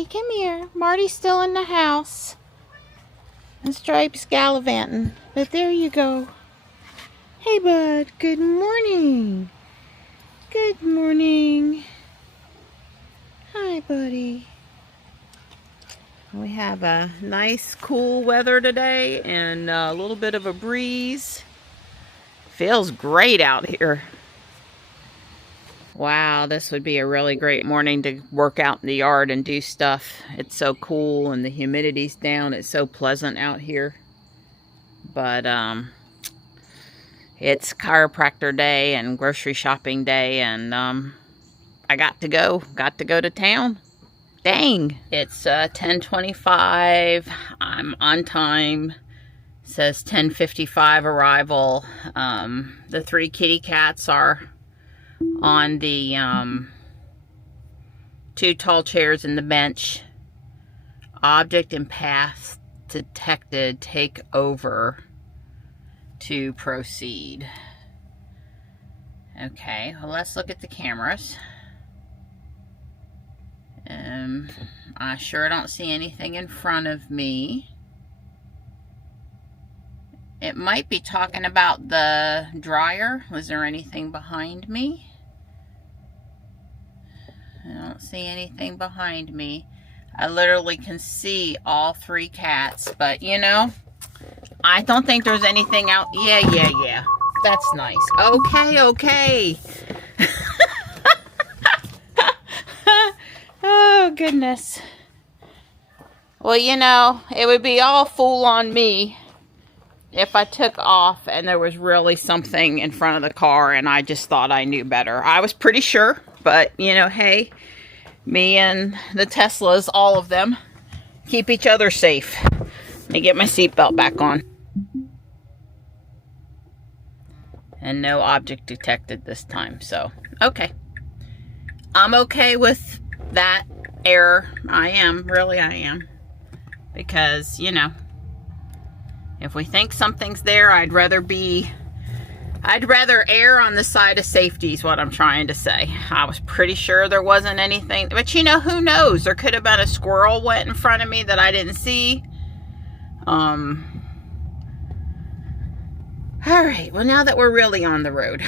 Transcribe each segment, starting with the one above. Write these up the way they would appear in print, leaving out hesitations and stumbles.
Marty, come here. Marty's still in the house. And Stripe's gallivanting. But there you go. Hey, bud. Good morning. Good morning. Hi, buddy. We have a nice cool weather today and a little bit of a breeze. Feels great out here. Wow, this would be a really great morning to work out in the yard and do stuff. It's so cool and the humidity's down. It's so pleasant out here. But it's chiropractor day and grocery shopping day, and I got to go to town. Dang. It's 10:25. I'm on time. It says 10:55 arrival. The 3 kitty cats are on the 2 tall chairs and the bench. Object and path detected. Take over to proceed. Okay, well, let's look at the cameras. I sure don't see anything in front of me. It might be talking about the dryer. Was there anything behind me? I don't see anything behind me. I literally can see all 3 cats, but you know, I don't think there's anything out. Yeah. That's nice. Okay. Oh, goodness. Well, you know, it would be all fool on me if I took off and there was really something in front of the car and I just thought I knew better. I was pretty sure, but, you know, hey, me and the Teslas, all of them, keep each other safe. Let me get my seatbelt back on. And no object detected this time, so, okay. I'm okay with that error. I am. Because, you know, if we think something's there, I'd rather err on the side of safety is what I'm trying to say. I was pretty sure there wasn't anything, but you know, who knows? There could have been a squirrel went in front of me that I didn't see. All right, well, now that we're really on the road.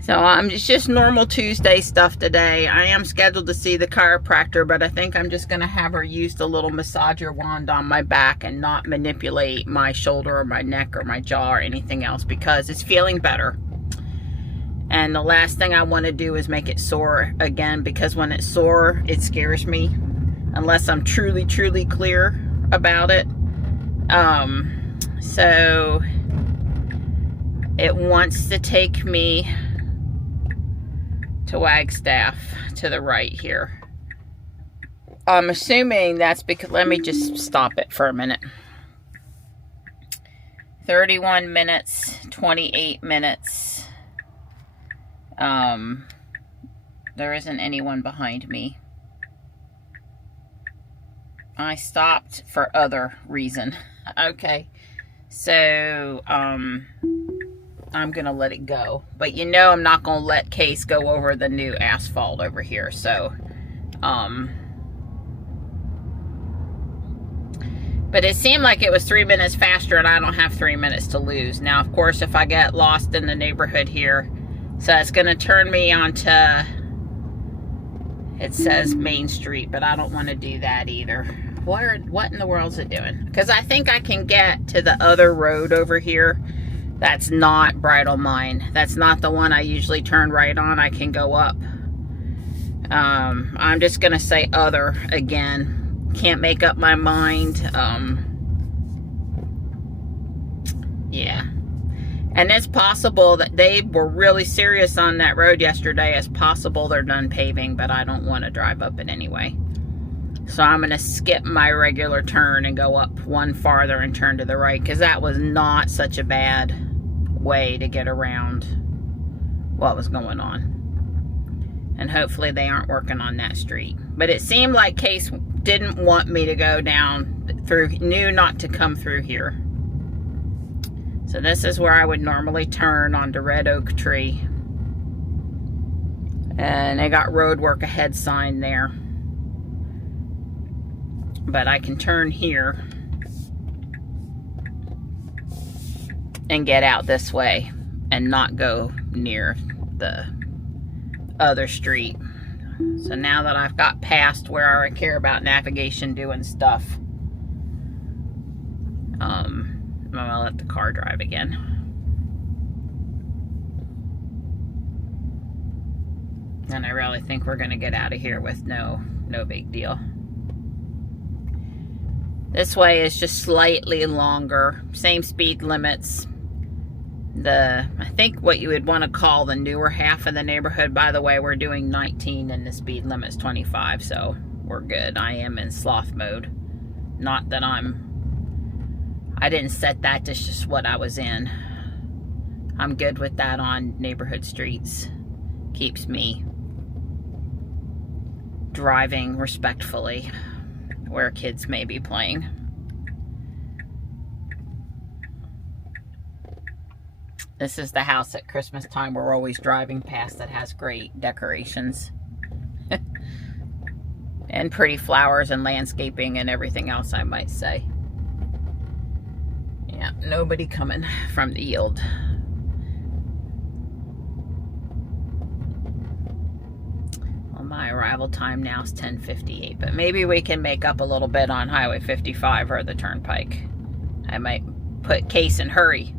So it's just normal Tuesday stuff today. I am scheduled to see the chiropractor, but I think I'm just going to have her use the little massager wand on my back and not manipulate my shoulder or my neck or my jaw or anything else, because it's feeling better. And the last thing I want to do is make it sore again, because when it's sore, it scares me unless I'm truly clear about it. So it wants to take me to Wagstaff to the right here. I'm assuming that's because, let me just stop it for a minute. 31 minutes, 28 minutes. There isn't anyone behind me. I stopped for other reason. Okay. So, I'm going to let it go. But you know I'm not going to let Case go over the new asphalt over here. So, but it seemed like it was 3 minutes faster, and I don't have 3 minutes to lose. Now, of course, if I get lost in the neighborhood here, so it's going to turn me onto, it says Main Street, but I don't want to do that either. What in the world is it doing? Because I think I can get to the other road over here. That's not Bridal Mine. That's not the one I usually turn right on. I can go up. I'm just going to say other again. Can't make up my mind. Yeah. And it's possible that they were really serious on that road yesterday. It's possible they're done paving, but I don't want to drive up it anyway. So I'm going to skip my regular turn and go up one farther and turn to the right, because that was not such a bad way to get around what was going on. And hopefully they aren't working on that street. But it seemed like Case didn't want me to go down through, knew not to come through here. So this is where I would normally turn onto Red Oak Tree. And they got road work ahead sign there. But I can turn here and get out this way and not go near the other street. So now that I've got past where I care about navigation doing stuff, I'm gonna let the car drive again. And I really think we're gonna get out of here with no big deal. This way is just slightly longer, same speed limits. I think what you would want to call the newer half of the neighborhood, by the way, we're doing 19 and the speed limit's 25, so we're good. I am in sloth mode. Not that I didn't set that, that's just what I was in. I'm good with that on neighborhood streets. Keeps me driving respectfully where kids may be playing. This is the house at Christmas time we're always driving past that has great decorations. And pretty flowers and landscaping and everything else, I might say. Yeah, nobody coming from the yield. Well, my arrival time now is 10:58, but maybe we can make up a little bit on Highway 55 or the Turnpike. I might put case and hurry.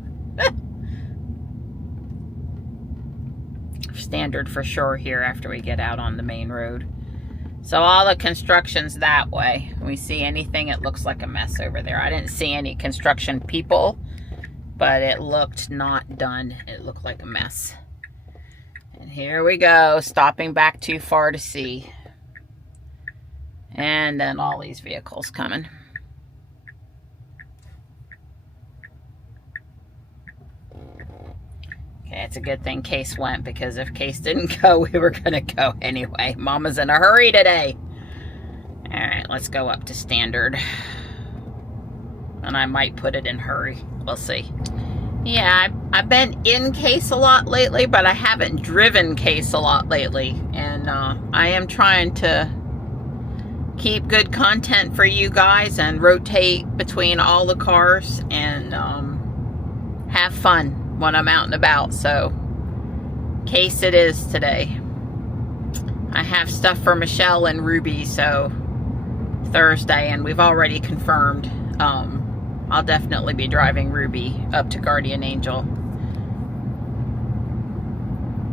Standard for sure here after we get out on the main road. So all the construction's that way. We see anything, it looks like a mess over there. I didn't see any construction people, but it looked not done. It looked like a mess. And here we go, stopping back too far to see. And then all these vehicles coming. Okay, it's a good thing Case went, because if Case didn't go, we were gonna go anyway. Mama's in a hurry today. All right, let's go up to standard. And I might put it in hurry. We'll see. Yeah, I've been in Case a lot lately, but I haven't driven Case a lot lately. And I am trying to keep good content for you guys and rotate between all the cars and have fun when I'm out and about. So Case it is today. I have stuff for Michelle and Ruby, so Thursday, and we've already confirmed I'll definitely be driving Ruby up to Guardian Angel.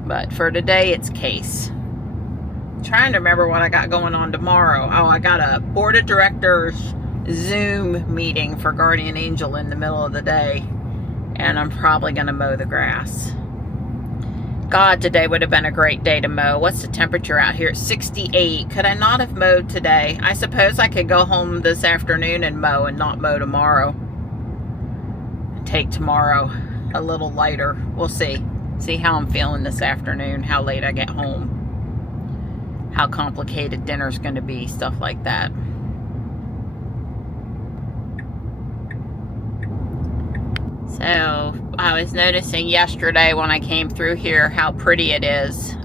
But for today, it's Case. I'm trying to remember what I got going on tomorrow. Oh, I got a board of directors Zoom meeting for Guardian Angel in the middle of the day. And I'm probably going to mow the grass. God, today would have been a great day to mow. What's the temperature out here? It's 68. Could I not have mowed today? I suppose I could go home this afternoon and mow and not mow tomorrow. Take tomorrow a little lighter. We'll see. See how I'm feeling this afternoon, how late I get home, how complicated dinner's going to be, stuff like that. So I was noticing yesterday when I came through here how pretty it is.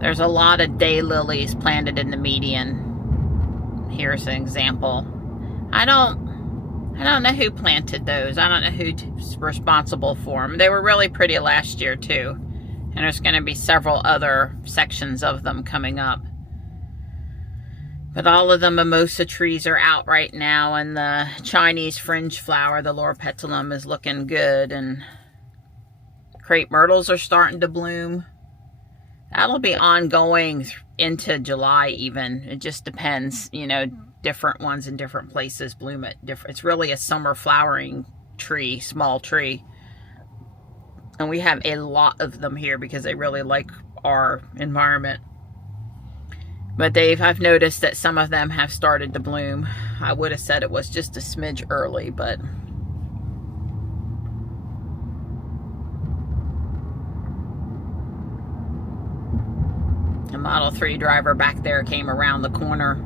There's a lot of daylilies planted in the median. Here's an example. I don't know who planted those. I don't know who's responsible for them. They were really pretty last year too. And there's going to be several other sections of them coming up. But all of the mimosa trees are out right now, and the Chinese fringe flower, the loropetalum, is looking good, and crepe myrtles are starting to bloom. That'll be ongoing into July even. It just depends, you know, different ones in different places bloom at different. It's really a summer flowering tree, small tree. And we have a lot of them here because they really like our environment. But I've noticed that some of them have started to bloom. I would have said it was just a smidge early, but the Model 3 driver back there came around the corner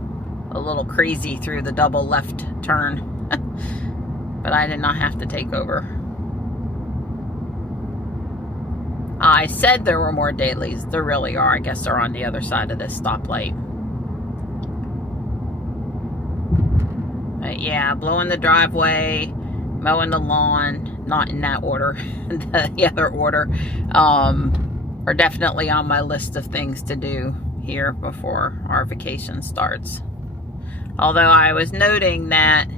a little crazy through the double left turn. But I did not have to take over. I said there were more dailies. There really are. I guess they're on the other side of this stoplight. But yeah, blowing the driveway, mowing the lawn, not in that order, the other order, are definitely on my list of things to do here before our vacation starts. Although I was noting that,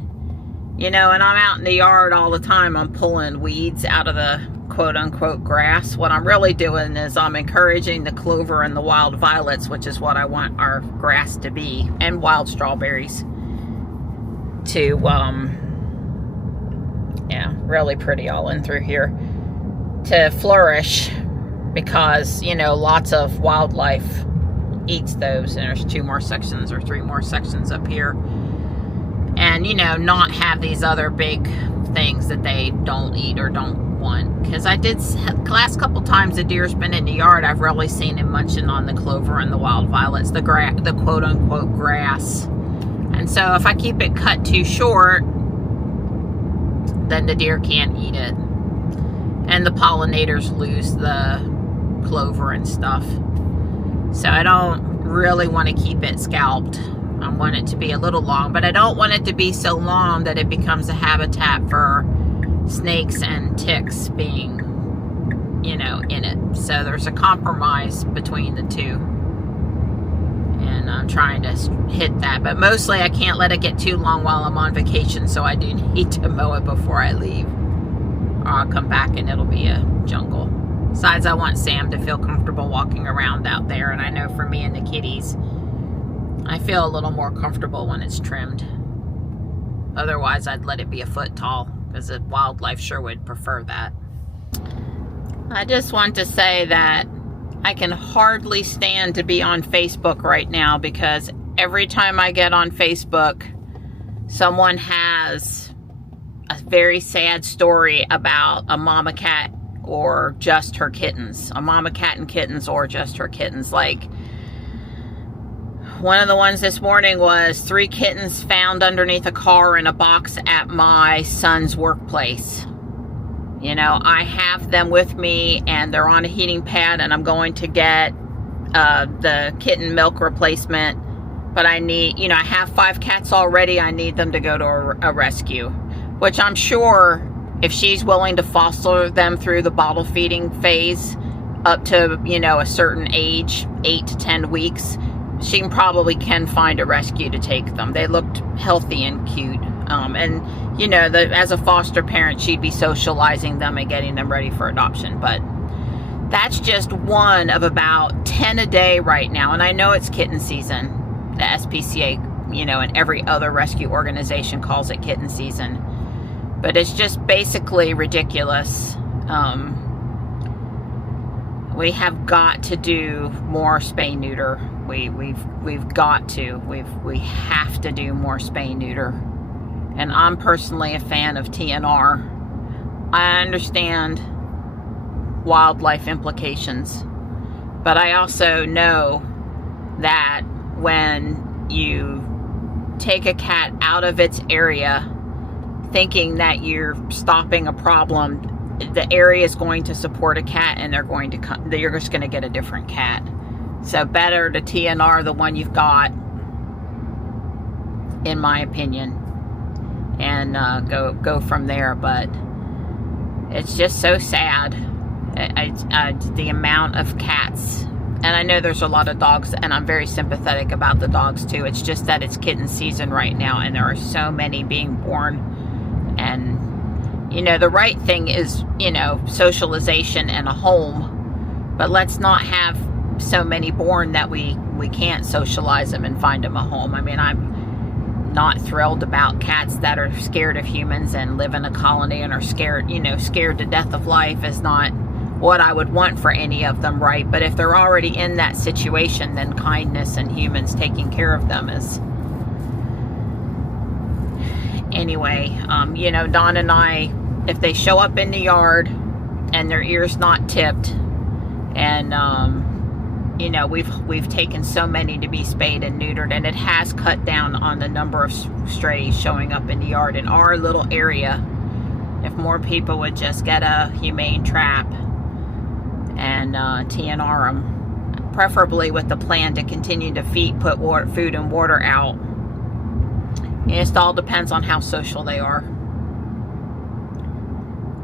you know, and I'm out in the yard all the time, I'm pulling weeds out of the quote-unquote grass. What I'm really doing is I'm encouraging the clover and the wild violets, which is what I want our grass to be, and wild strawberries, to, yeah, really pretty all in through here, to flourish, because, you know, lots of wildlife eats those, and there's 2 more sections or 3 more sections up here. And, you know, not have these other big things that they don't eat or don't want. Because I did, last couple times the deer's been in the yard, I've really seen him munching on the clover and the wild violets, the quote-unquote grass. And so if I keep it cut too short, then the deer can't eat it. And the pollinators lose the clover and stuff. So I don't really want to keep it scalped. I want it to be a little long, but I don't want it to be so long that it becomes a habitat for snakes and ticks being, you know, in it. So there's a compromise between the two. And I'm trying to hit that. But mostly I can't let it get too long while I'm on vacation, so I do need to mow it before I leave. Or I'll come back and it'll be a jungle. Besides, I want Sam to feel comfortable walking around out there. And I know for me and the kitties, I feel a little more comfortable when it's trimmed. Otherwise, I'd let it be a foot tall, because the wildlife sure would prefer that. I just want to say that I can hardly stand to be on Facebook right now, because every time I get on Facebook, someone has a very sad story about a mama cat or just her kittens. A mama cat and kittens or just her kittens. Like, one of the ones this morning was 3 kittens found underneath a car in a box at my son's workplace. You know, I have them with me and they're on a heating pad, and I'm going to get the kitten milk replacement. But I need, you know, I have 5 cats already. I need them to go to a rescue, which I'm sure if she's willing to foster them through the bottle feeding phase up to, you know, a certain age, 8 to 10 weeks, she probably can find a rescue to take them. They looked healthy and cute. And, you know, as a foster parent, she'd be socializing them and getting them ready for adoption. But that's just one of about 10 a day right now. And I know it's kitten season. The SPCA, you know, and every other rescue organization calls it kitten season. But it's just basically ridiculous. We have got to do more spay-neuter. We've got to. We have to do more spay-neuter. And I'm personally a fan of TNR. I understand wildlife implications, but I also know that when you take a cat out of its area thinking that you're stopping a problem, the area is going to support a cat, and you're just going to get a different cat. So better to TNR the one you've got, in my opinion, and go from there. But it's just so sad, the amount of cats. And I know there's a lot of dogs, and I'm very sympathetic about the dogs too. It's just that it's kitten season right now, and there are so many being born. And, you know, the right thing is, you know, socialization and a home. But let's not have so many born that we can't socialize them and find them a home. I mean, I'm not thrilled about cats that are scared of humans and live in a colony and are scared, you know, scared to death of life is not what I would want for any of them, right? But if they're already in that situation, then kindness and humans taking care of them is... Anyway, you know, Don and I, if they show up in the yard and their ears not tipped, and you know, we've taken so many to be spayed and neutered, and it has cut down on the number of strays showing up in the yard in our little area. If more people would just get a humane trap and TNR them, preferably with the plan to continue to put food and water out It just all depends on how social they are.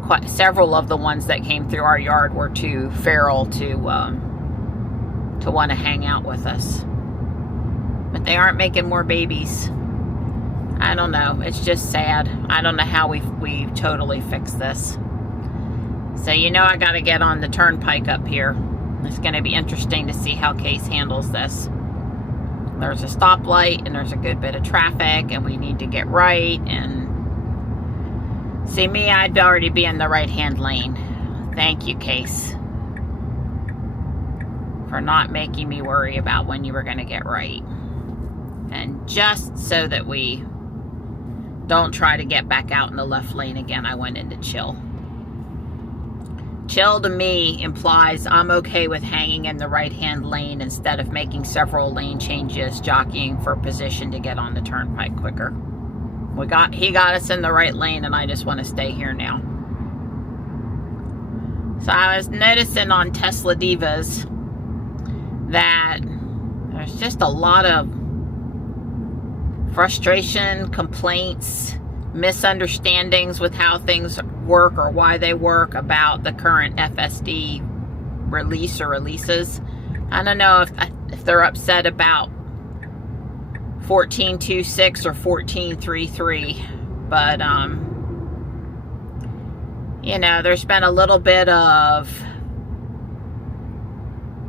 Quite several of the ones that came through our yard were too feral to want to hang out with us. But they aren't making more babies. I don't know. It's just sad. I don't know how we totally fix this. So you know I got to get on the turnpike up here. It's going to be interesting to see how Case handles this. There's a stoplight and there's a good bit of traffic and we need to get right. And see me, I'd already be in the right-hand lane. Thank you, Case, for not making me worry about when you were going to get right. And just so that we don't try to get back out in the left lane again, I went into chill. Chill to me implies I'm okay with hanging in the right-hand lane instead of making several lane changes, jockeying for position to get on the turnpike quicker. He got us in the right lane, and I just want to stay here now. So I was noticing on Tesla Divas that there's just a lot of frustration, complaints, misunderstandings with how things work or why they work about the current FSD release or releases. I don't know if they're upset about 14.26 or 14.33, but you know, there's been a little bit of,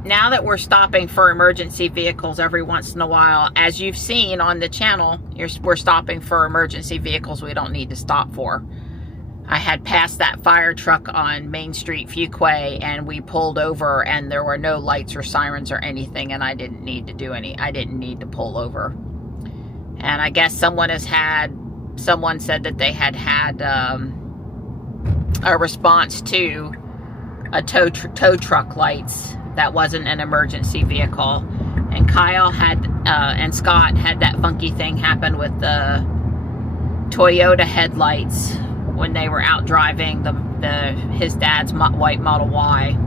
now that we're stopping for emergency vehicles every once in a while, as you've seen on the channel, we're stopping for emergency vehicles we don't need to stop for. I had passed that fire truck on Main Street, Fuquay, and we pulled over and there were no lights or sirens or anything, and I didn't need to pull over. And I guess someone said that they had a response to a tow truck lights that wasn't an emergency vehicle. And Kyle and Scott had that funky thing happen with the Toyota headlights when they were out driving his dad's white Model Y.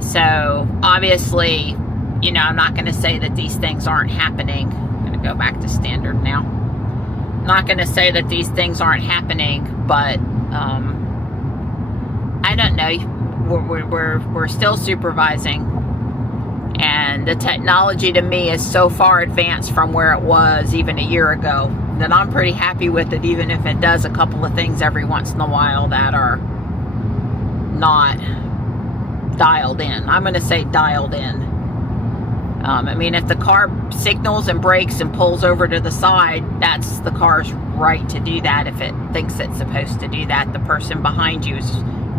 So obviously, you know, I'm not going to say that these things aren't happening. I'm going to go back to standard now. I'm not going to say that these things aren't happening, but I don't know. We're still supervising, and the technology to me is so far advanced from where it was even a year ago that I'm pretty happy with it, even if it does a couple of things every once in a while that are not dialed in. I'm going to say dialed in. I mean, if the car signals and brakes and pulls over to the side, that's the car's right to do that. If it thinks it's supposed to do that, the person behind you is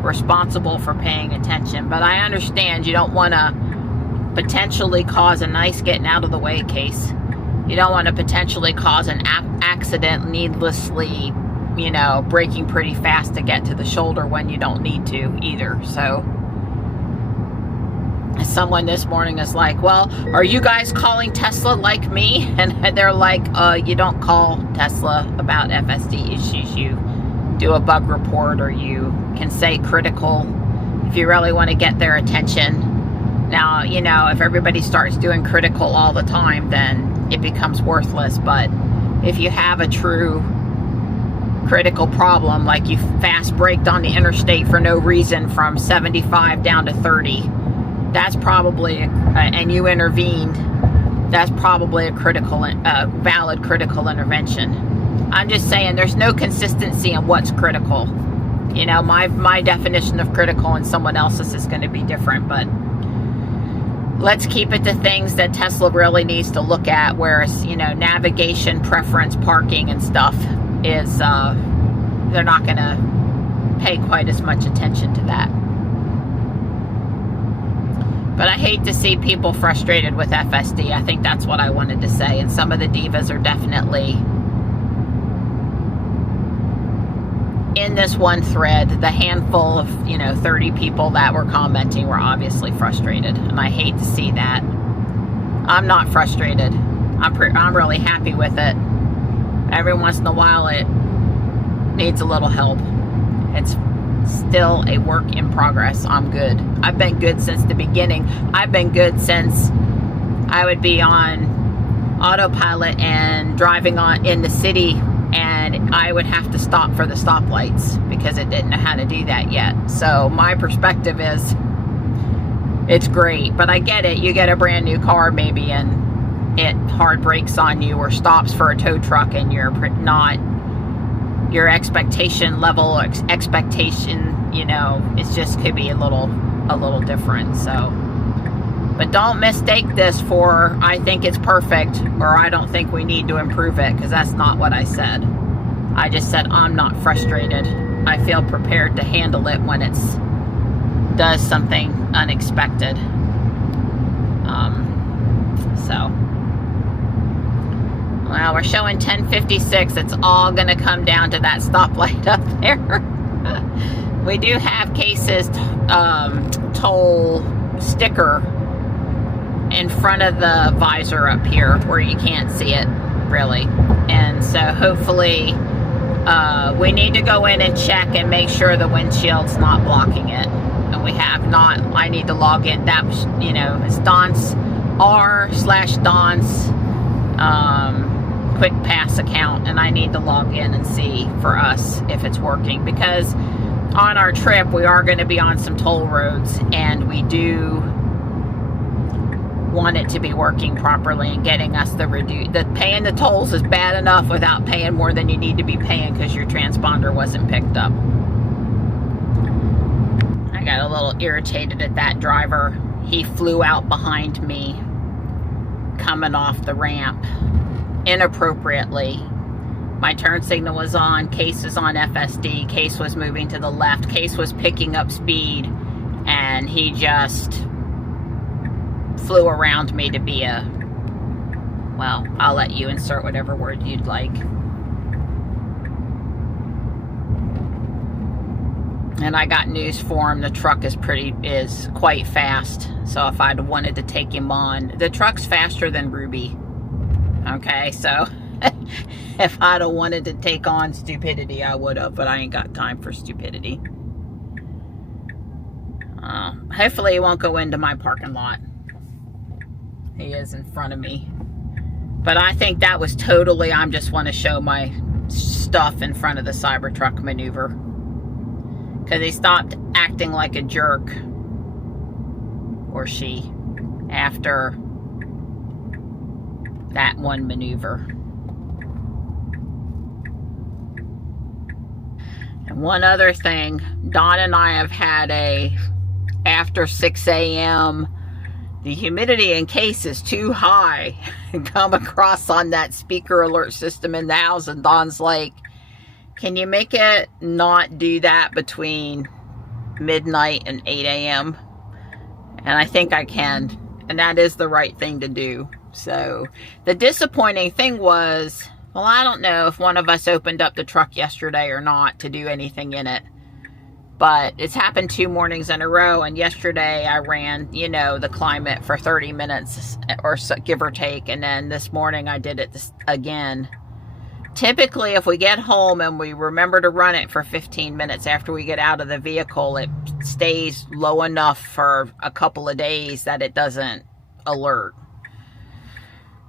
responsible for paying attention. But I understand you don't want to potentially cause a nice getting out of the way case. You don't want to potentially cause an accident needlessly, you know, braking pretty fast to get to the shoulder when you don't need to either. So someone this morning is like, well, are you guys calling Tesla like me? And they're like, you don't call Tesla about FSD issues. You do a bug report, or you can say critical if you really want to get their attention. Now, you know, if everybody starts doing critical all the time, then it becomes worthless. But if you have a true critical problem, like you fast braked on the interstate for no reason from 75 down to 30, that's probably, and you intervened, that's probably a valid critical intervention. I'm just saying there's no consistency in what's critical. You know, my definition of critical and someone else's is going to be different, but let's keep it to things that Tesla really needs to look at, whereas, you know, navigation, preference, parking and stuff is, they're not going to pay quite as much attention to that. But I hate to see people frustrated with FSD. I think that's what I wanted to say. And some of the divas are definitely in this one thread. The handful of, you know, 30 people that were commenting were obviously frustrated. And I hate to see that. I'm not frustrated. I'm really happy with it. Every once in a while it needs a little help. It's still a work in progress. I'm good. I've been good since the beginning. I've been good since I would be on autopilot and driving on in the city, and I would have to stop for the stoplights because it didn't know how to do that yet. So my perspective is it's great, but I get it. You get a brand new car maybe and it hard brakes on you or stops for a tow truck and you're not, your expectation level, expectation, you know, it's just could be a little different. So, but don't mistake this for I think it's perfect or I don't think we need to improve it, because that's not what I said. I just said I'm not frustrated. I feel prepared to handle it when it's does something unexpected. Well, we're showing 10:56. It's all going to come down to that stoplight up there. We do have Case's toll sticker in front of the visor up here where you can't see it really, and so hopefully we need to go in and check and make sure the windshield's not blocking it, and we have not. I need to log in. That, you know, it's Don's r/Don's quick pass account, and I need to log in and see for us if it's working, because on our trip we are going to be on some toll roads and we do want it to be working properly and getting us the paying the tolls is bad enough without paying more than you need to be paying because your transponder wasn't picked up. I got a little irritated at that driver. He flew out behind me coming off the ramp inappropriately. My turn signal was on, Case was on FSD, Case was moving to the left, Case was picking up speed, and he just flew around me to be a, well, I'll let you insert whatever word you'd like. And I got news for him. The truck is quite fast. So if I'd wanted to take him on, the truck's faster than Ruby. Okay, so if I'd have wanted to take on stupidity, I would have, but I ain't got time for stupidity. Hopefully he won't go into my parking lot. He is in front of me. But I think that was totally, I just want to show my stuff in front of the Cybertruck maneuver. Because he stopped acting like a jerk. Or she. After that one maneuver. And one other thing. Dawn and I have had after 6 a.m. the humidity in Case is too high. Come across on that speaker alert system in the house, and Dawn's like, can you make it not do that between midnight and 8 a.m.? And I think I can. And that is the right thing to do. So the disappointing thing was, well, I don't know if one of us opened up the truck yesterday or not to do anything in it. But it's happened 2 mornings in a row, and yesterday I ran, you know, the climate for 30 minutes or so, give or take, and then this morning I did it again. Typically, if we get home and we remember to run it for 15 minutes after we get out of the vehicle, it stays low enough for a couple of days that it doesn't alert.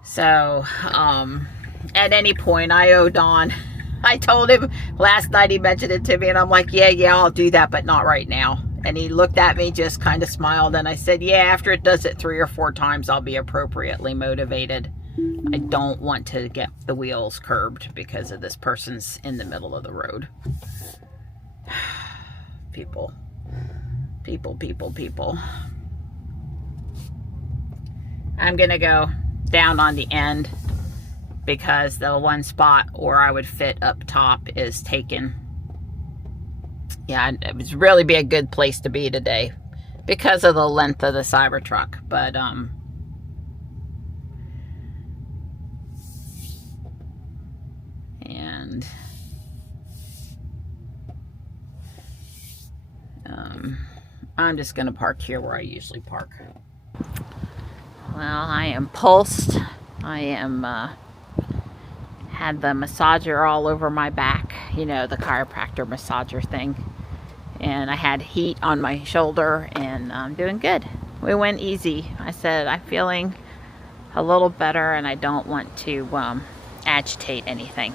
So, at any point, I owe Don. I told him last night, he mentioned it to me, and I'm like, yeah, I'll do that, but not right now. And he looked at me, just kind of smiled, and I said, yeah, after it does it 3 or 4 times, I'll be appropriately motivated. I don't want to get the wheels curbed because of this person's in the middle of the road. People. I'm going to go down on the end because the one spot where I would fit up top is taken. Yeah, it would really be a good place to be today because of the length of the Cybertruck. But, I'm just going to park here where I usually park. Well, I am pulsed. I am, had the massager all over my back, you know, the chiropractor massager thing. And I had heat on my shoulder, and I'm doing good. We went easy. I said, I'm feeling a little better, and I don't want to agitate anything.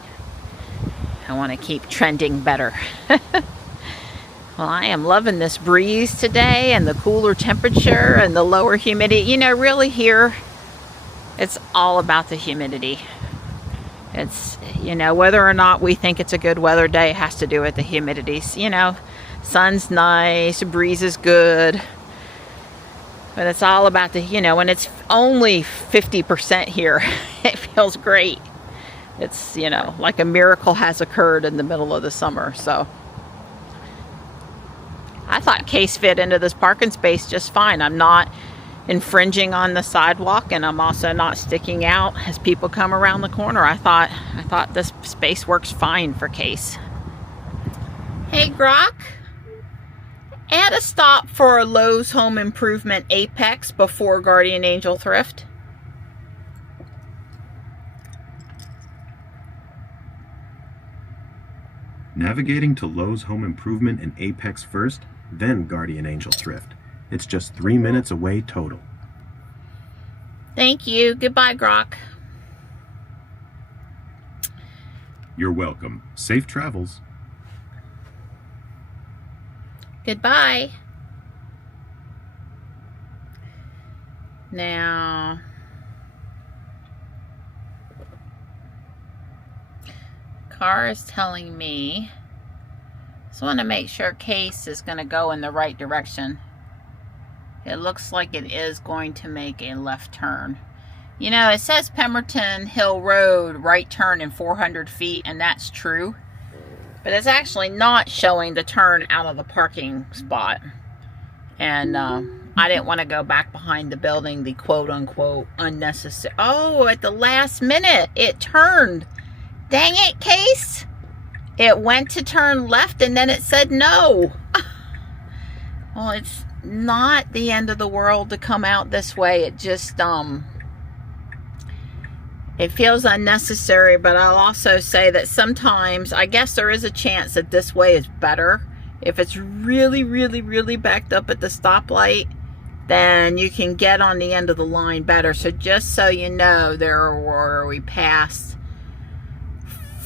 I want to keep trending better. Well, I am loving this breeze today and the cooler temperature and the lower humidity. You know, really here, it's all about the humidity. It's, you know, whether or not we think it's a good weather day has to do with the humidity. You know, sun's nice, breeze is good. But it's all about the, you know, when it's only 50% here, it feels great. It's, you know, like a miracle has occurred in the middle of the summer. So I thought Case fit into this parking space just fine. I'm not infringing on the sidewalk, and I'm also not sticking out as people come around the corner. I thought this space works fine for Case. Hey, Grok. Add a stop for Lowe's Home Improvement Apex before Guardian Angel Thrift. Navigating to Lowe's Home Improvement and Apex first, then Guardian Angel Thrift. It's just 3 minutes away total. Thank you. Goodbye, Grok. You're welcome. Safe travels. Goodbye. Now, car is telling me, just want to make sure Case is going to go in the right direction. It looks like it is going to make a left turn. You know, it says Pemberton Hill Road, right turn in 400 feet, and that's true. But it's actually not showing the turn out of the parking spot. And I didn't want to go back behind the building, the quote-unquote unnecessary. Oh, at the last minute, it turned. Dang it, Case. It went to turn left, and then it said no. Well, it's not the end of the world to come out this way. It just, it feels unnecessary, but I'll also say that sometimes, I guess there is a chance that this way is better. If it's really, really, really backed up at the stoplight, then you can get on the end of the line better. So just so you know, we passed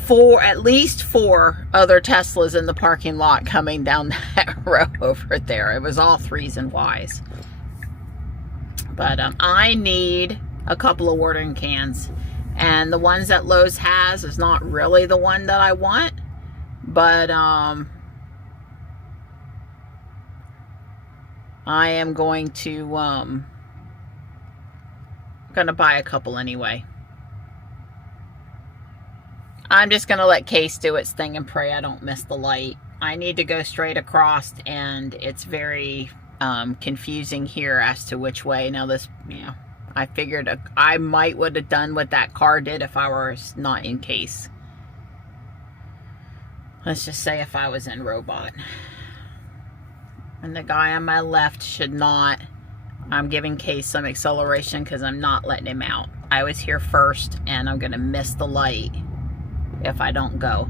at least 4 other Teslas in the parking lot coming down that row over there. It was all 3s and Ys. But I need a couple of watering cans. And the ones that Lowe's has is not really the one that I want. But I am going to buy a couple anyway. I'm just going to let Case do its thing and pray I don't miss the light. I need to go straight across, and it's very confusing here as to which way. Now this, you know, I figured I might would have done what that car did if I were not in Case. Let's just say if I was in Robot. And the guy on my left should not. I'm giving Case some acceleration because I'm not letting him out. I was here first, and I'm going to miss the light if I don't go.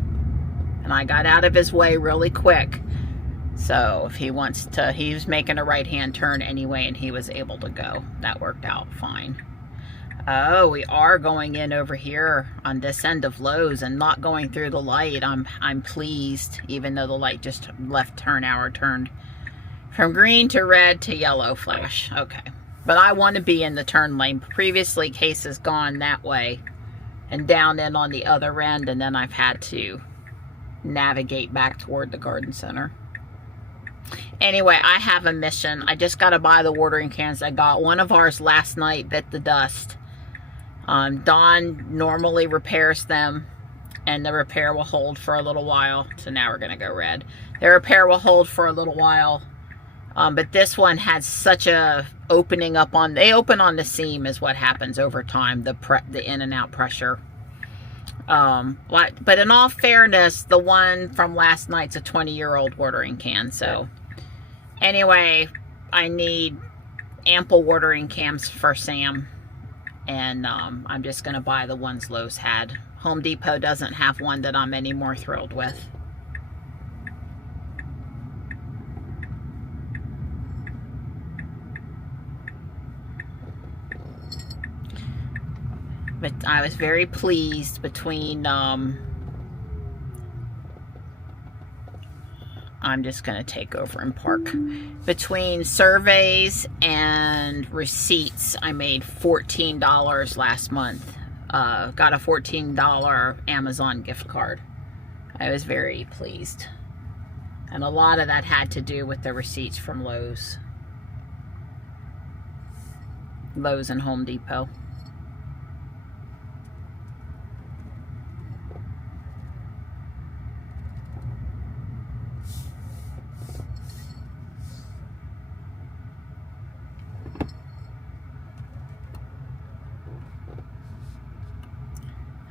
And I got out of his way really quick. So if he wants to, he was making a right-hand turn anyway, and he was able to go. That worked out fine. Oh, we are going in over here on this end of Lowe's and not going through the light. I'm pleased, even though the light just left turn hour turned from green to red to yellow flash. Okay. But I want to be in the turn lane. Previously, Case has gone that way and down in on the other end, and then I've had to navigate back toward the garden center. Anyway, I have a mission. I just got to buy the watering cans. I got one of ours last night, bit the dust. Dawn normally repairs them, and the repair will hold for a little while. So now we're going to go red. The repair will hold for a little while. But this one had such a opening up on, they open on the seam is what happens over time, the in and out pressure. But in all fairness, the one from last night's a 20-year-old watering can. So anyway, I need ample watering cans for Sam. And I'm just going to buy the ones Lowe's had. Home Depot doesn't have one that I'm any more thrilled with. but I was very pleased between, I'm just going to take over and park. Between surveys and receipts, I made $14 last month. Got a $14 Amazon gift card. I was very pleased. And a lot of that had to do with the receipts from Lowe's and Home Depot.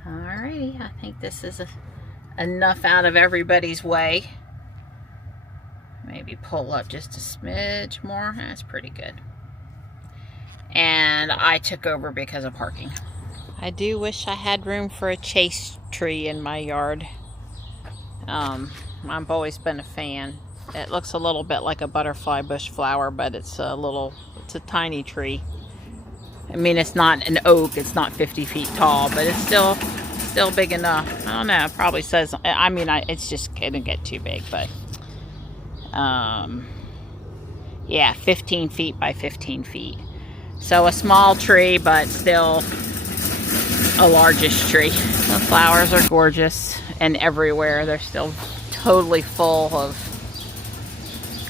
Alrighty, I think this is enough out of everybody's way. Maybe pull up just a smidge more. That's pretty good. And I took over because of parking. I do wish I had room for a chase tree in my yard. I've always been a fan. It looks a little bit like a butterfly bush flower, but it's a tiny tree. I mean, it's not an oak, it's not 50 feet tall, but it's still big enough. I don't know, it probably says, I mean, it's just gonna get too big, but yeah, 15 feet by 15 feet. So a small tree, but still a largish tree. The flowers are gorgeous and everywhere. They're still totally full of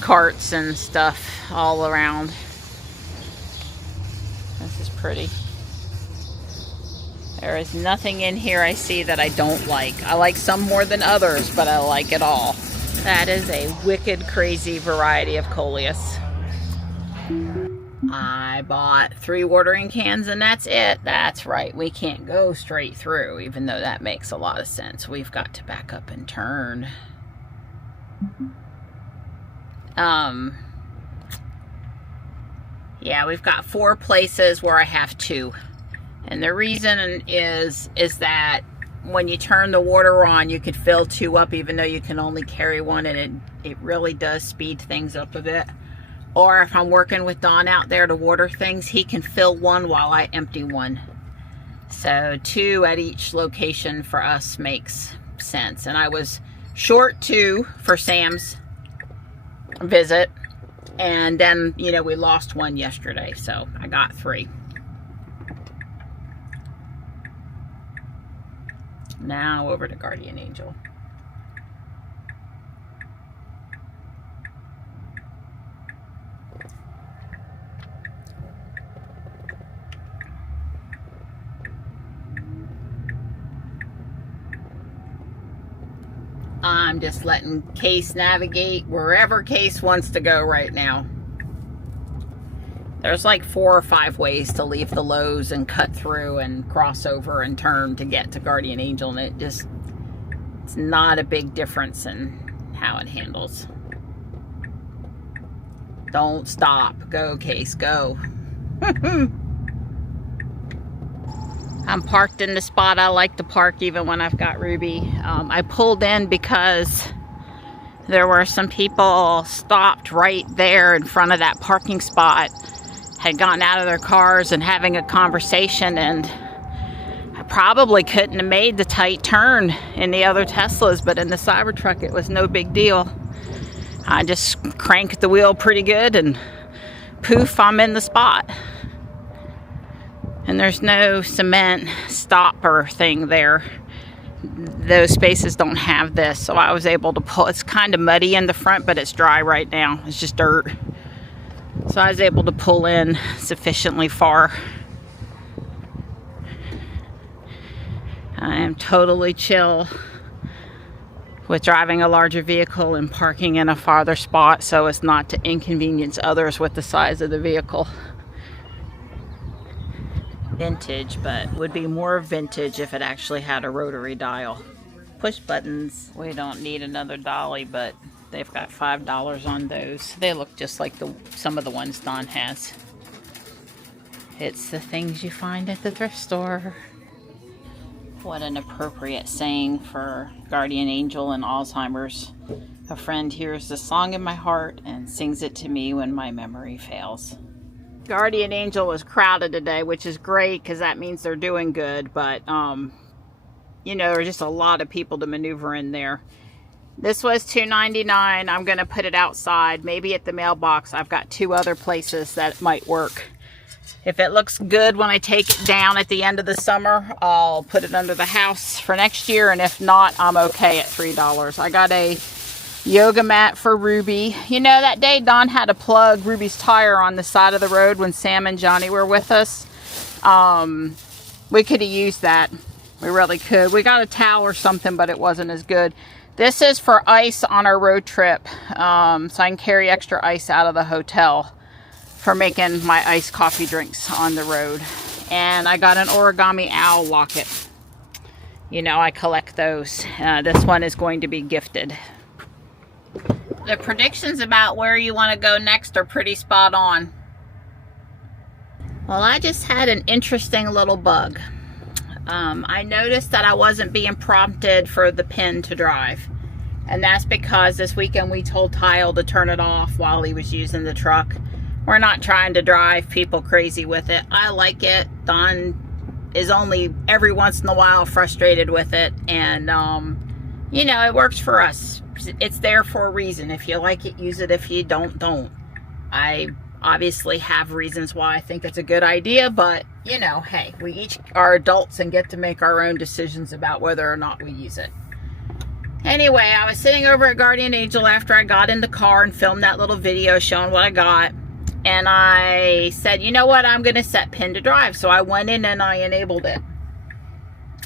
carts and stuff all around. This is pretty. There is nothing in here I see that I don't like. I like some more than others, but I like it all. That is a wicked crazy variety of coleus. I bought 3 watering cans and that's it. That's right, we can't go straight through, even though that makes a lot of sense. We've got to back up and turn. Yeah, we've got 4 places where I have 2. And the reason is that when you turn the water on, you could fill 2 up even though you can only carry 1, and it really does speed things up a bit. Or if I'm working with Don out there to water things, he can fill 1 while I empty 1. So 2 at each location for us makes sense. And I was short 2 for Sam's visit. And then, you know, we lost 1 yesterday, so I got 3. Now over to Guardian Angel. I'm just letting Case navigate wherever Case wants to go right now. There's like 4 or 5 ways to leave the Lowe's and cut through and cross over and turn to get to Guardian Angel, and it's not a big difference in how it handles. Don't stop. Go, Case, go. I'm parked in the spot I like to park even when I've got Ruby. I pulled in because there were some people stopped right there in front of that parking spot, had gotten out of their cars and having a conversation, and I probably couldn't have made the tight turn in the other Teslas, but in the Cybertruck it was no big deal. I just cranked the wheel pretty good and poof, I'm in the spot. And there's no cement stopper thing there. Those spaces don't have this, so I was able to pull. It's kind of muddy in the front, but it's dry right now. It's just dirt. So I was able to pull in sufficiently far. I am totally chill with driving a larger vehicle and parking in a farther spot so as not to inconvenience others with the size of the vehicle. Vintage, but would be more vintage if it actually had a rotary dial. Push buttons. We don't need another dolly, but they've got $5 on those. They look just like some of the ones Don has. It's the things you find at the thrift store. What an appropriate saying for Guardian Angel and Alzheimer's. A friend hears the song in my heart and sings it to me when my memory fails. Guardian Angel was crowded today, which is great because that means they're doing good. But, you know, there's just a lot of people to maneuver in there. This was $2.99. I'm going to put it outside, maybe at the mailbox. I've got 2 other places that might work. If it looks good when I take it down at the end of the summer, I'll put it under the house for next year. And if not, I'm okay at $3. I got a yoga mat for Ruby. You know, that day Don had to plug Ruby's tire on the side of the road when Sam and Johnny were with us. We could have used that. We really could. We got a towel or something, but it wasn't as good. This is for ice on our road trip, so I can carry extra ice out of the hotel for making my iced coffee drinks on the road. And I got an origami owl locket. You know, I collect those. This one is going to be gifted. The predictions about where you want to go next are pretty spot on. Well, I just had an interesting little bug. I noticed that I wasn't being prompted for the pin to drive. And that's because this weekend we told Tile to turn it off while he was using the truck. We're not trying to drive people crazy with it. I like it. Don is only every once in a while frustrated with it. And, you know, it works for us. It's there for a reason. If you like it, use it. If you don't, don't. I obviously have reasons why I think it's a good idea. But, you know, hey, we each are adults and get to make our own decisions about whether or not we use it. Anyway, I was sitting over at Guardian Angel after I got in the car and filmed that little video showing what I got. And I said, you know what, I'm going to set pin to drive. So I went in and I enabled it.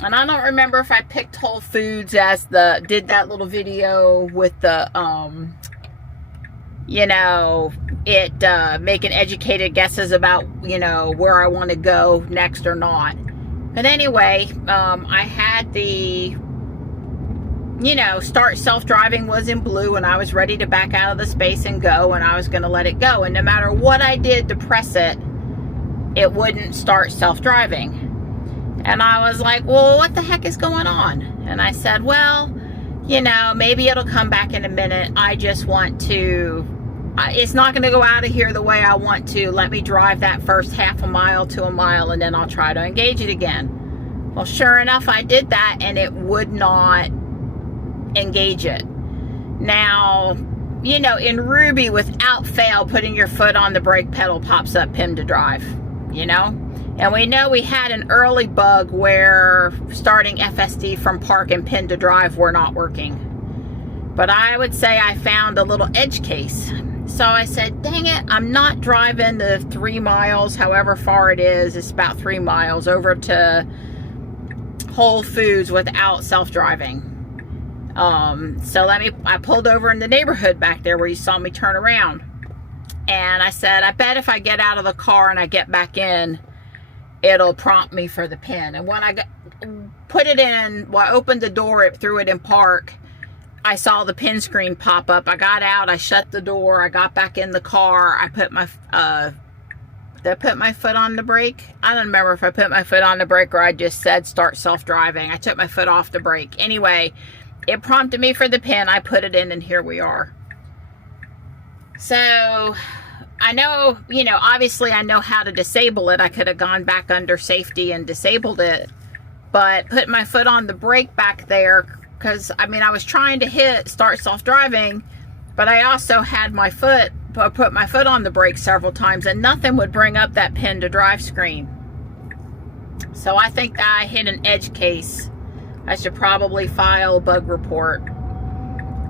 And I don't remember if I picked Whole Foods as did that little video with the, you know, making educated guesses about, you know, where I want to go next or not. But anyway, I had the, you know, start self-driving was in blue and I was ready to back out of the space and go, and I was going to let it go. And no matter what I did to press it, it wouldn't start self-driving. And I was like, well, what the heck is going on? And I said, well, you know, maybe it'll come back in a minute. I just want to, it's not going to go out of here the way I want to. Let me drive that first half a mile to a mile and then I'll try to engage it again. Well, sure enough, I did that and it would not engage it. Now, you know, in Ruby, without fail, putting your foot on the brake pedal pops up pin to drive, you know? And we know we had an early bug where starting FSD from park and pin to drive were not working. But I would say I found a little edge case. So I said, dang it, I'm not driving the 3 miles, however far it is. It's about 3 miles over to Whole Foods without self-driving. So I pulled over in the neighborhood back there where you saw me turn around. And I said, I bet if I get out of the car and I get back in, it'll prompt me for the pin. And when I put it in, well, I opened the door, it threw it in park. I saw the pin screen pop up. I got out, I shut the door, I got back in the car. I put my, did I put my foot on the brake? I don't remember if I put my foot on the brake or I just said start self-driving. I took my foot off the brake. Anyway, it prompted me for the pin. I put it in and here we are. So I know, you know, obviously I know how to disable it. I could have gone back under safety and disabled it. But putting my foot on the brake back there, because I mean I was trying to hit start self-driving, but I also had my foot, put my foot on the brake several times and nothing would bring up that pin to drive screen. So I think that I hit an edge case. I should probably file a bug report.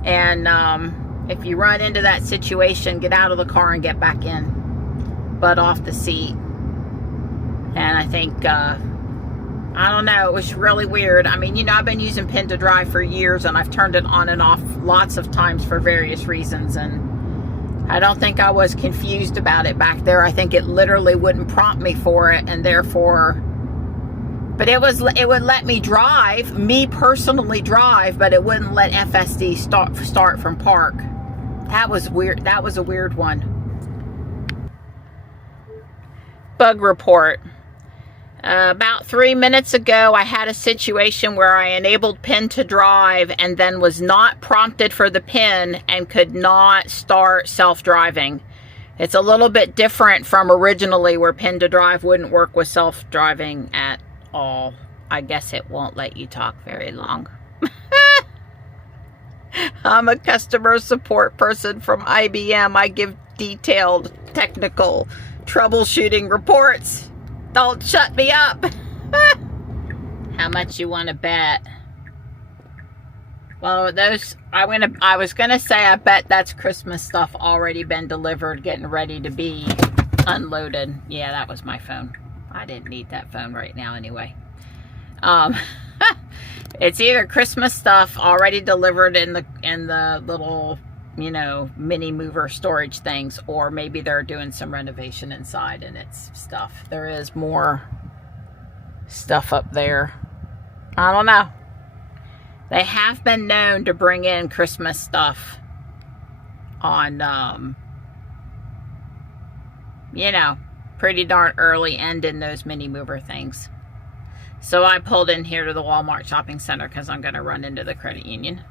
And if you run into that situation, get out of the car and get back in. Butt off the seat. And I think, I don't know, it was really weird. I mean, you know, I've been using pin to drive for years and I've turned it on and off lots of times for various reasons. And I don't think I was confused about it back there. I think it literally wouldn't prompt me for it and therefore... But it would let me drive, me personally drive, but it wouldn't let FSD start from park. That was weird. That was a weird one. Bug report. About 3 minutes ago, I had a situation where I enabled pin to drive and then was not prompted for the pin and could not start self-driving. It's a little bit different from originally where pin to drive wouldn't work with self-driving at all. I guess it won't let you talk very long. I'm a customer support person from IBM. I give detailed technical troubleshooting reports. Don't shut me up. How much you want to bet? Well, those I was gonna say I bet that's Christmas stuff already been delivered, getting ready to be unloaded. Yeah, that was my phone. I didn't need that phone right now anyway. It's either Christmas stuff already delivered in the little, you know, mini mover storage things, or maybe they're doing some renovation inside and it's stuff. There is more stuff up there. I don't know. They have been known to bring in Christmas stuff on, you know, pretty darn early end in those mini mover things. So I pulled in here to the Walmart shopping center because I'm going to run into the credit union.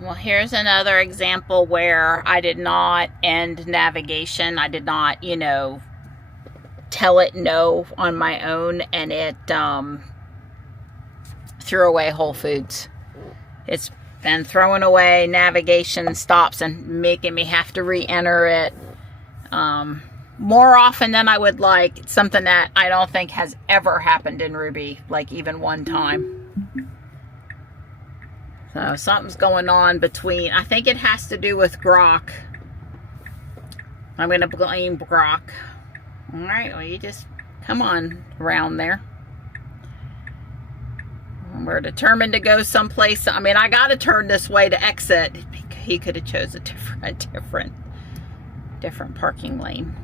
Well, here's another example where I did not end navigation. I did not, you know, tell it no on my own, and it threw away Whole Foods. It's been throwing away navigation stops and making me have to re-enter it more often than I would like. It's something that I don't think has ever happened in Ruby, like even one time. So something's going on between, I think it has to do with Grok. I'm going to blame Grok. All right, well, you just come on around there. We're determined to go someplace. I mean, I got to turn this way to exit. He could have chose a different parking lane.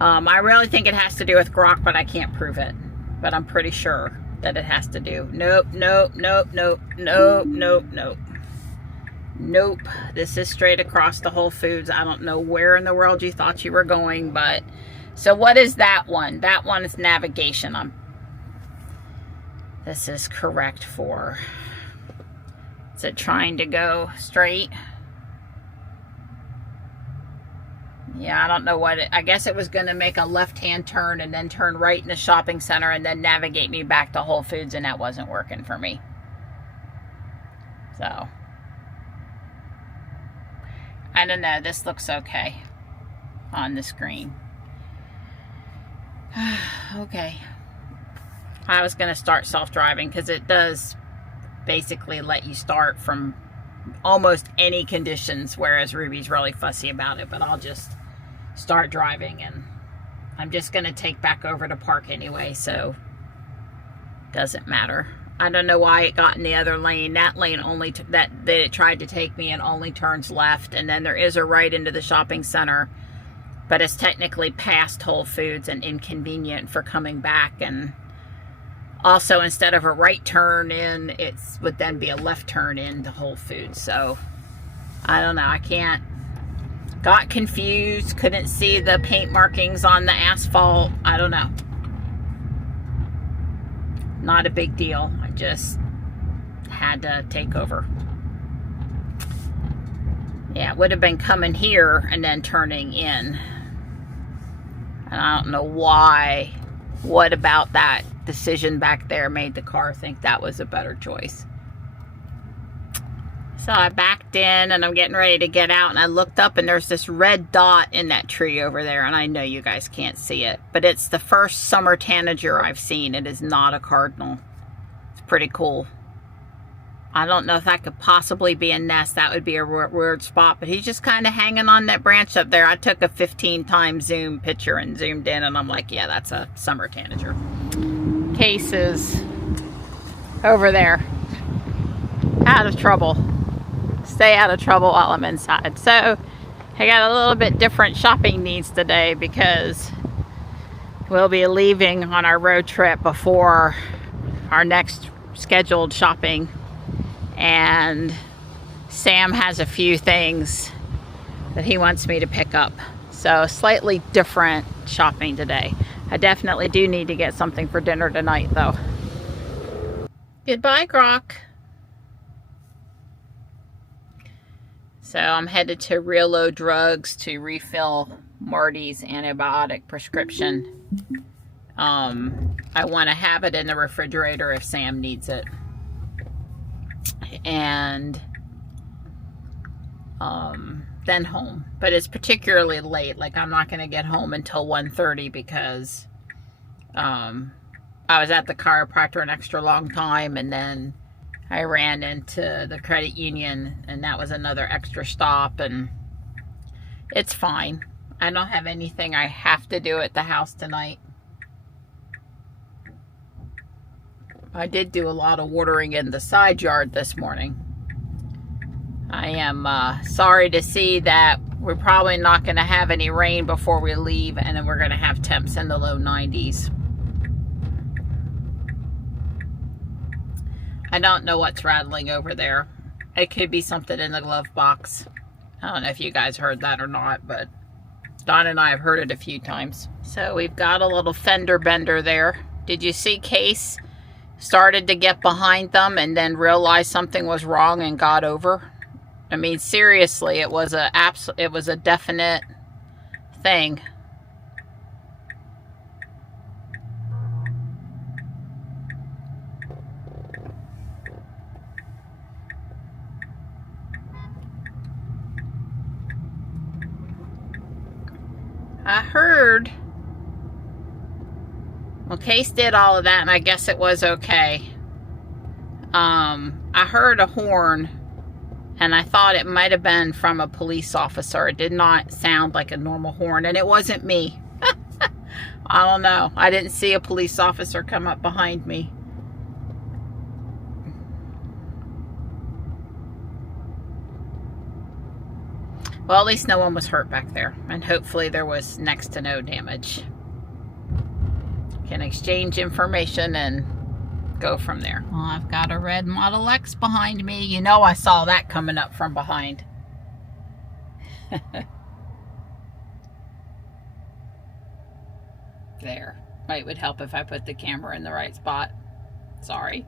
I really think it has to do with Grok, but I can't prove it. But I'm pretty sure that it has to do. Nope, nope, nope, nope, nope, nope, nope. Nope. This is straight across the Whole Foods. I don't know where in the world you thought you were going, but... So what is that one? That one is navigation. This is correct for... Is it trying to go straight? Yeah, I don't know what it... I guess it was going to make a left-hand turn and then turn right in the shopping center and then navigate me back to Whole Foods, and that wasn't working for me. So... I don't know. This looks okay on the screen. Okay. I was going to start self-driving because it does basically let you start from almost any conditions, whereas Ruby's really fussy about it. But I'll just start driving, and I'm just going to take back over to park anyway, so doesn't matter. I don't know why it got in the other lane. That lane only that it tried to take me and only turns left, and then there is a right into the shopping center, but it's technically past Whole Foods and inconvenient for coming back. And also, instead of a right turn in, it would then be a left turn into Whole Foods. So I don't know. I can't. Got confused. Couldn't see the paint markings on the asphalt. I don't know. Not a big deal. I just had to take over. Yeah, it would have been coming here and then turning in. And I don't know why. What about that decision back there made the car think that was a better choice. So I backed in and I'm getting ready to get out, and I looked up and there's this red dot in that tree over there, and I know you guys can't see it, but it's the first summer tanager I've seen. It is not a cardinal. It's pretty cool. I don't know if that could possibly be a nest. That would be a weird spot, but he's just kind of hanging on that branch up there. I took a 15-time zoom picture and zoomed in, and I'm like, yeah, that's a summer tanager. Cases over there. Out of trouble. Stay out of trouble while I'm inside. So I got a little bit different shopping needs today because we'll be leaving on our road trip before our next scheduled shopping, and Sam has a few things that he wants me to pick up. So slightly different shopping today. I definitely do need to get something for dinner tonight though. Goodbye, Grok. So I'm headed to Real Low Drugs to refill Marty's antibiotic prescription. I want to have it in the refrigerator if Sam needs it. And then home. But it's particularly late. Like, I'm not going to get home until 1:30 because I was at the chiropractor an extra long time, and then I ran into the credit union, and that was another extra stop, and it's fine. I don't have anything I have to do at the house tonight. I did do a lot of watering in the side yard this morning. I am sorry to see that we're probably not going to have any rain before we leave, and then we're going to have temps in the low 90s. I don't know what's rattling over there. It could be something in the glove box. I don't know if you guys heard that or not, but Don and I have heard it a few times. So we've got a little fender bender there. Did you see Case started to get behind them and then realized something was wrong and got over? I mean, seriously, it was a definite thing. I heard, well, Case did all of that, and I guess it was okay. I heard a horn, and I thought it might have been from a police officer. It did not sound like a normal horn, and it wasn't me. I don't know. I didn't see a police officer come up behind me. Well, at least no one was hurt back there, and hopefully there was next to no damage. Can exchange information and go from there. Well, I've got a red Model X behind me. You know, I saw that coming up from behind. There. Might would help if I put the camera in the right spot. Sorry.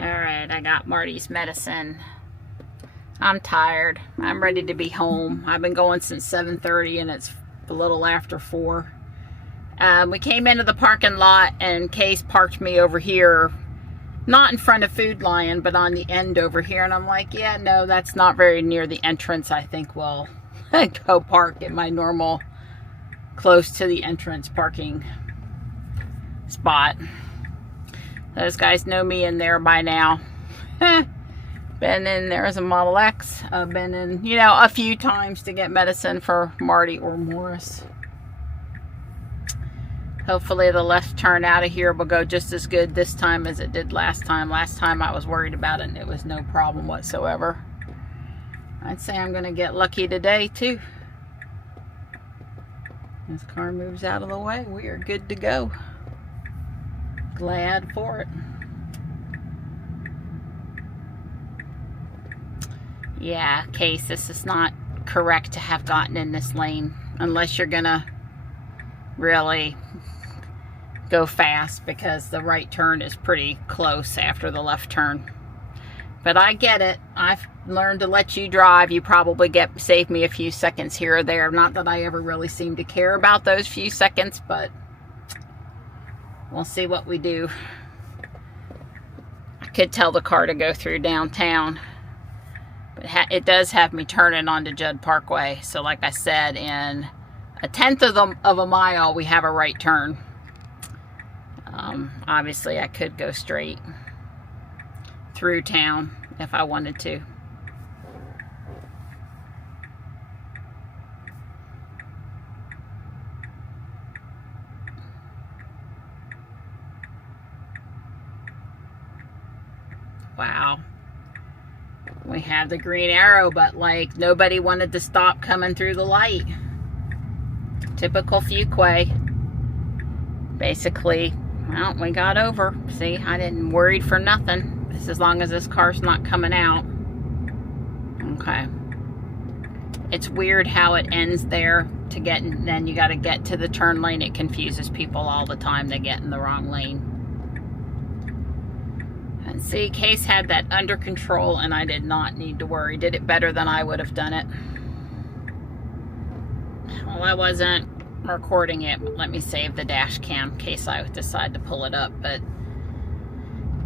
Alright, I got Marty's medicine. I'm tired. I'm ready to be home. I've been going since 7:30 and it's a little after 4. We came into the parking lot and Case parked me over here, not in front of Food Lion, but on the end over here. And I'm like, yeah, no, that's not very near the entrance. I think we'll go park at my normal, close to the entrance parking spot. Those guys know me in there by now. Been in there as a Model X. I've been in, you know, a few times to get medicine for Marty or Morris. Hopefully the left turn out of here will go just as good this time as it did last time. Last time I was worried about it and it was no problem whatsoever. I'd say I'm going to get lucky today too. This car moves out of the way. We are good to go. Glad for it. Yeah, Case, this is not correct to have gotten in this lane unless you're gonna really go fast, because the right turn is pretty close after the left turn. But I get it. I've learned to let you drive. You probably save me a few seconds here or there. Not that I ever really seem to care about those few seconds, but we'll see what we do. I could tell the car to go through downtown. But it does have me turning onto Judd Parkway. So like I said, in a tenth of a mile, we have a right turn. Obviously, I could go straight through town if I wanted to. Wow. We have the green arrow, but like nobody wanted to stop coming through the light. Typical Fuquay. Basically, well, we got over. See, I didn't worried for nothing. Just as long as this car's not coming out. Okay. It's weird how it ends there to get, and then you got to get to the turn lane. It confuses people all the time. They get in the wrong lane. And see, Case had that under control and I did not need to worry. Did it better than I would have done it. Well, I wasn't recording it, but let me save the dash cam in case I decide to pull it up. But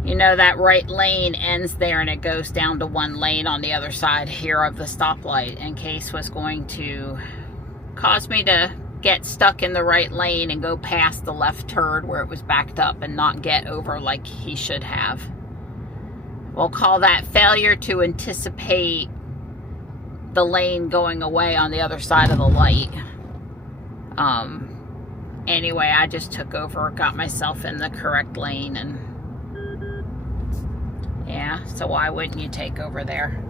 you know, that right lane ends there and it goes down to one lane on the other side here of the stoplight, and Case was going to cause me to get stuck in the right lane and go past the left turn where it was backed up and not get over like he should have. We'll call that failure to anticipate the lane going away on the other side of the light. Anyway, I just took over, got myself in the correct lane, and yeah, so why wouldn't you take over there?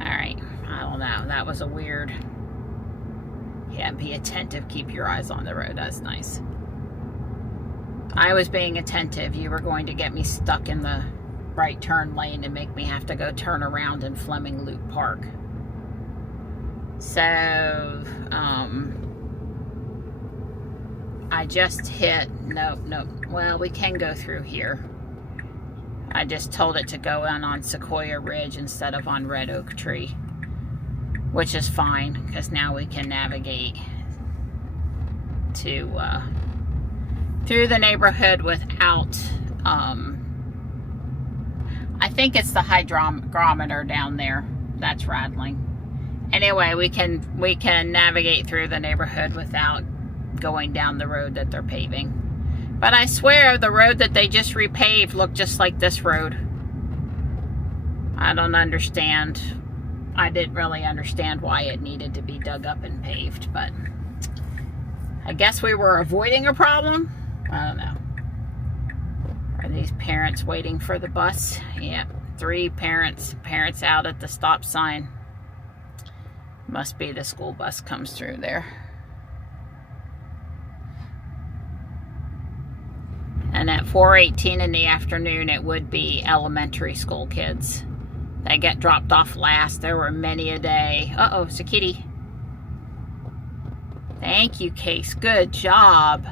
Alright, I don't know, that was a weird... Yeah, be attentive, keep your eyes on the road, that's nice. I was being attentive, you were going to get me stuck in the right turn lane and make me have to go turn around in Fleming Loop Park. So, I just hit, nope, well, we can go through here. I just told it to go in on Sequoia Ridge instead of on Red Oak Tree, which is fine, because now we can navigate to, through the neighborhood without, I think it's the hygrometer down there that's rattling. Anyway, we can navigate through the neighborhood without going down the road that they're paving. But I swear the road that they just repaved looked just like this road. I don't understand. I didn't really understand why it needed to be dug up and paved, but I guess we were avoiding a problem. I don't know. Are these parents waiting for the bus? Yep, 3 parents out at the stop sign. Must be the school bus comes through there. And at 4:18 in the afternoon, it would be elementary school kids. They get dropped off last. There were many a day. Uh-oh, it's a kitty. Thank you, Case. Good job.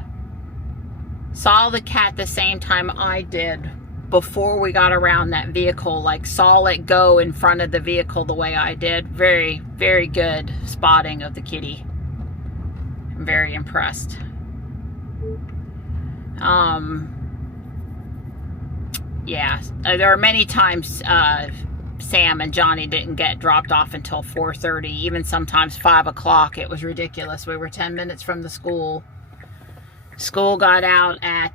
Saw the cat the same time I did before we got around that vehicle. Like, saw it go in front of the vehicle the way I did. Very, very good spotting of the kitty. I'm very impressed. Yeah, there are many times Sam and Johnny didn't get dropped off until 4:30, even sometimes 5 o'clock. It was ridiculous. We were 10 minutes from the school. School got out at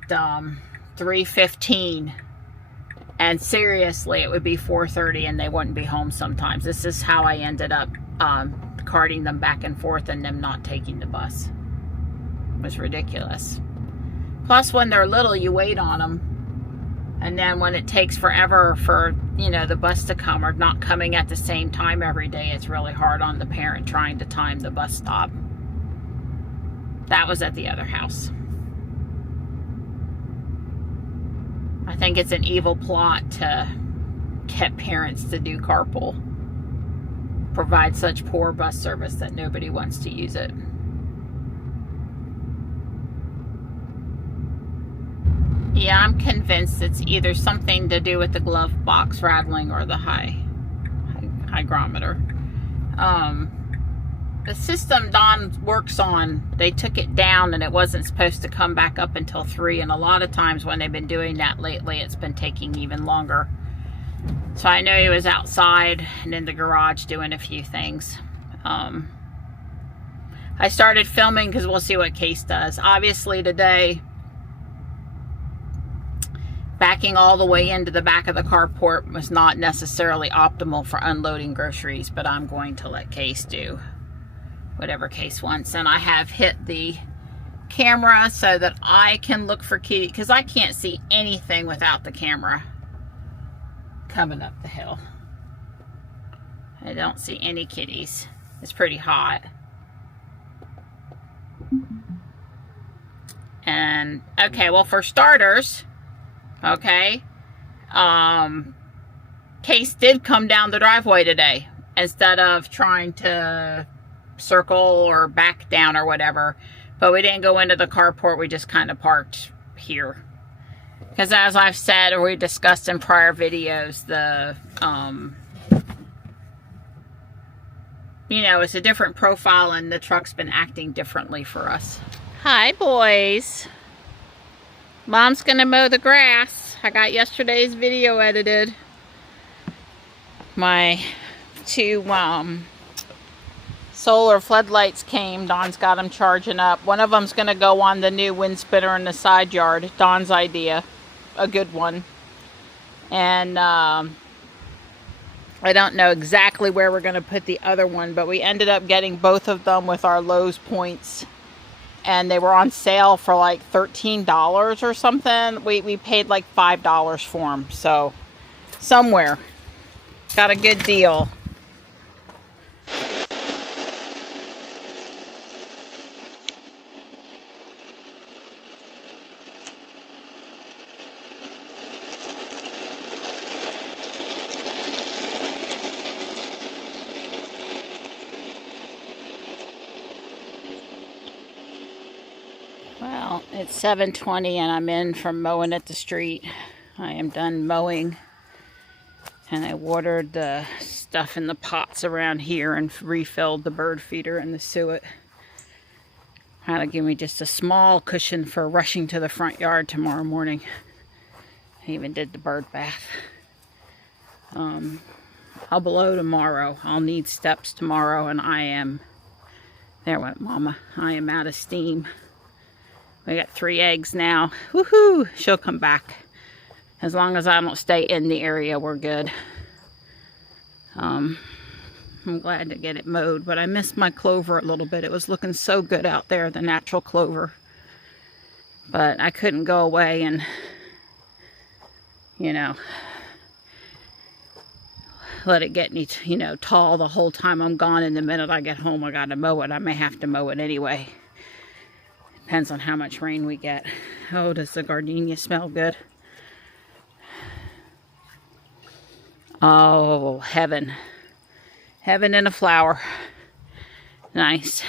3:15, and seriously, it would be 4:30 and they wouldn't be home sometimes. This is how I ended up carting them back and forth and them not taking the bus. It was ridiculous. Plus, when they're little, you wait on them. And then when it takes forever for, you know, the bus to come or not coming at the same time every day, it's really hard on the parent trying to time the bus stop. That was at the other house. I think it's an evil plot to get parents to do carpool. Provide such poor bus service that nobody wants to use it. Yeah, I'm convinced it's either something to do with the glove box rattling or the hygrometer. The system Don works on, they took it down and it wasn't supposed to come back up until 3, and a lot of times when they've been doing that lately, it's been taking even longer. So I know he was outside and in the garage doing a few things. I started filming because we'll see what Case does. Obviously today, backing all the way into the back of the carport was not necessarily optimal for unloading groceries, but I'm going to let Case do whatever Case wants. And I have hit the camera so that I can look for kitty, because I can't see anything without the camera coming up the hill. I don't see any kitties. It's pretty hot. And okay, well, for starters, okay, Case did come down the driveway today instead of trying to circle or back down or whatever. But we didn't go into the carport, we just kind of parked here. Because as I've said, or we discussed in prior videos, the, you know, it's a different profile and the truck's been acting differently for us. Hi, boys. Mom's gonna mow the grass. I got yesterday's video edited. My two solar floodlights came. Dawn's got them charging up. One of them's gonna go on the new wind spinner in the side yard. Dawn's idea. A good one. And I don't know exactly where we're gonna put the other one, but we ended up getting both of them with our Lowe's points. And they were on sale for like $13 or something. We paid like $5 for them. So, somewhere. Got a good deal. Well, it's 7:20 and I'm in from mowing at the street. I am done mowing. And I watered the stuff in the pots around here and refilled the bird feeder and the suet. That'll give me just a small cushion for rushing to the front yard tomorrow morning. I even did the bird bath. I'll blow tomorrow. I'll need steps tomorrow, and I am... There went Mama. I am out of steam. We got 3 eggs now. Woohoo! She'll come back. As long as I don't stay in the area, we're good. I'm glad to get it mowed, but I missed my clover a little bit. It was looking so good out there, the natural clover. But I couldn't go away and, you know, let it get me, you know, tall the whole time I'm gone. And the minute I get home, I gotta mow it. I may have to mow it anyway. Depends on how much rain we get. Oh, does the gardenia smell good? Oh, heaven. Heaven in a flower. Nice.